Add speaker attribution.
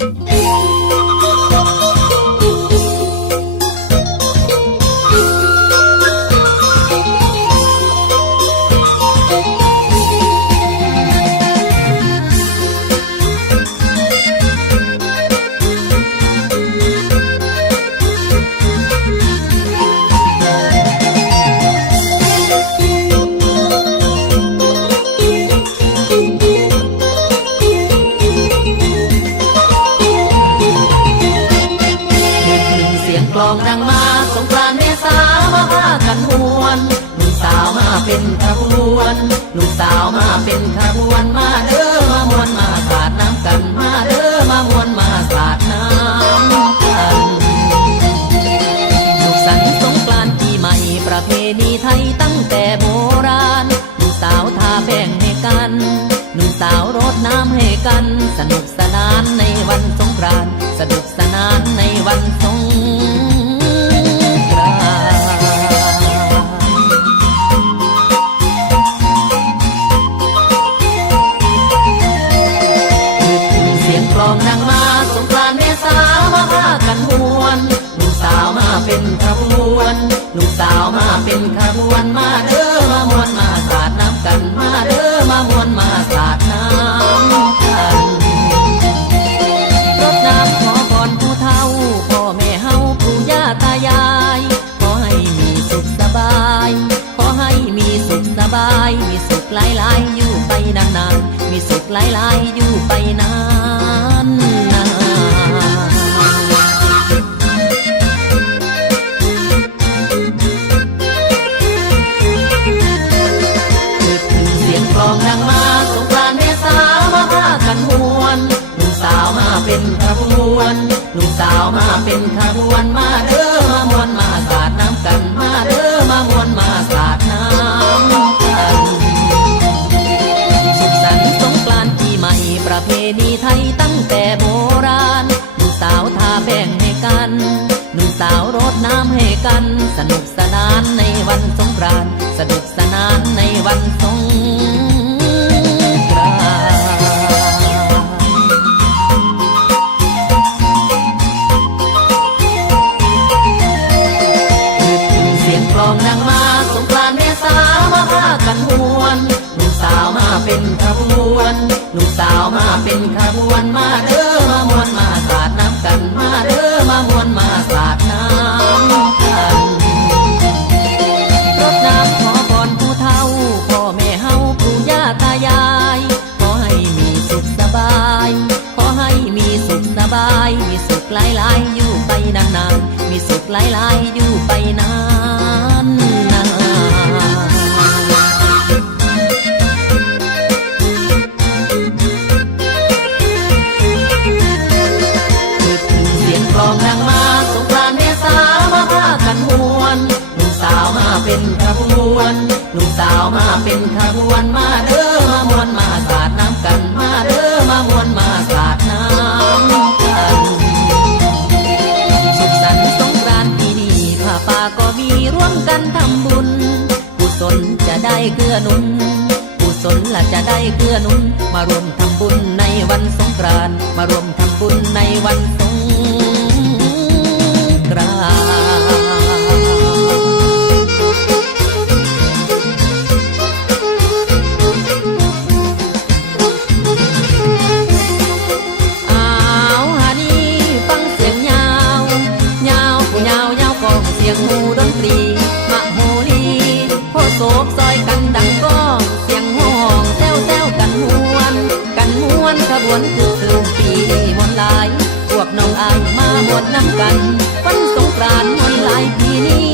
Speaker 1: เสี ขบวนหนุ่มสาวมาเป็นขบวนมาเด้อมามวนมาสาดน้ำกันมาเด้อมามวนมาสาดน้ำกันสุขสันสงกรานต์ปีใหม่ประเพณีไทยตั้งแต่โบราณหนุ่มสาวทาแป้งให้กันหนุ่มสาวรดน้ำให้กัน สนุกสนานในวันสงกรานต์สนุกสนานในวันสง หลายๆอยู่ไปนานๆมีสุขหลายๆอยู่ไปนาน โบราณหนุ่มสาวทาแป้งให้กันหนุ่มสาวรดน้ำให้กัน สนุกสนานในวันสงกรานต์สนุกสนานในวันสงกรานต์เสียงกลองดังมาสงกรานต์เมษามาพากันมวนหนุ่มสาวมาเป็นขบวนหนุ่มสาวมาเป็นขบวนมาเด้อ หลายๆอยู่ไปนานๆเสียงกลองดังมาสงกรานต์เมษามาพากันมวนหนุ่มสาวมาเป็นขบวนหนุ่มสาวมาเป็นขบวนมาเด้อมามวนมาสาดน้ำกันมาเด้อมามวนมา เกื้อนุนกุศลละจะได้เกื้อหนุน มารวมทำบุญในวันสงกรานต์มารวมทำบุญในวันสง ห